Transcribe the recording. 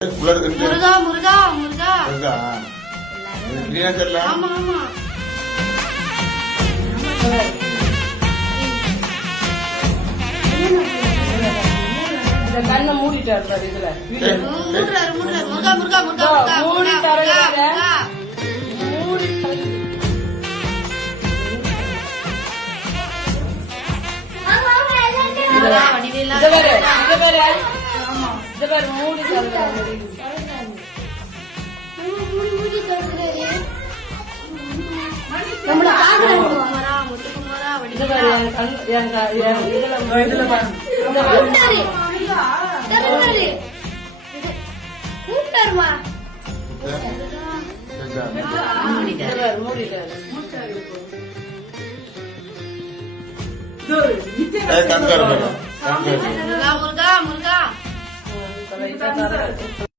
முருகா முருகா முருகா ஆமா ஆமா கண்ணை மூடிட்டாரு இதுல முருகா முருகா முருகா முருகா மூடிட்டாரு முருகா முருகா